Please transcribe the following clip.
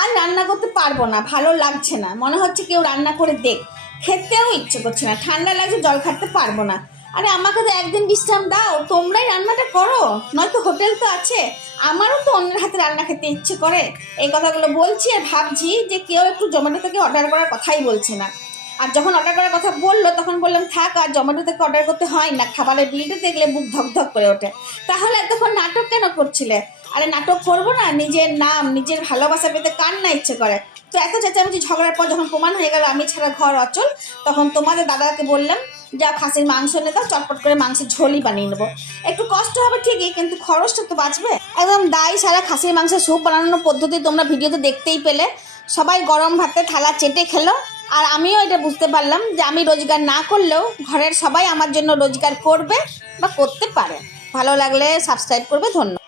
আর রান্না করতে পারবো না, ভালো লাগছে না, মনে হচ্ছে কেউ রান্না করে দেখ, খেতেও ইচ্ছে করছে না, ঠান্ডা লাগছে, জল খাটতে পারবো না। আরে আমাকে তো একদিন বিশ্রাম দাও, তোমরাই রান্নাটা করো, নয়তো হোটেল তো আছে, আমারও তো অন্যের হাতে রান্না খেতে ইচ্ছে করে। এই কথাগুলো বলছি আর ভাবছি যে কেউ একটু জোম্যাটো থেকে অর্ডার করার কথাই বলছে না। আর যখন অর্ডার করার কথা বললো তখন বললাম থাক, আর জোম্যাটো থেকে অর্ডার করতে হয় না, খাবারের বিলটা দেখলে বুক ধকধক করে ওঠে। তাহলে এতক্ষণ নাটক কেন করছিলে? আরে নাটক করবো না, নিজের নাম নিজের ভালোবাসা পেতে কার না ইচ্ছে করে। তো এত চেঁচামেচি ঝগড়ার পর যখন প্রমাণ হয়ে গেল আমি ছাড়া ঘর অচল, তখন তোমাদের দাদাকে বললাম যা খাসির মাংস এনে দাও, চটপট করে মাংসের ঝোলই বানিয়ে নেবো। একটু কষ্ট হবে ঠিকই, কিন্তু খরচটা তো বাঁচবে। একদম দায় সারা খাসির মাংসের স্যুপ বানানোর পদ্ধতি তোমরা ভিডিওতে দেখতেই পেলে। সবাই গরম ভাতে থালা চেটে খেলো। আর আমিও এটা বুঝতে পারলাম যে আমি রোজগার না করলেও ঘরের সবাই আমার জন্য রোজগার করবে বা করতে পারে। ভালো লাগলে সাবস্ক্রাইব করবে। ধন্যবাদ।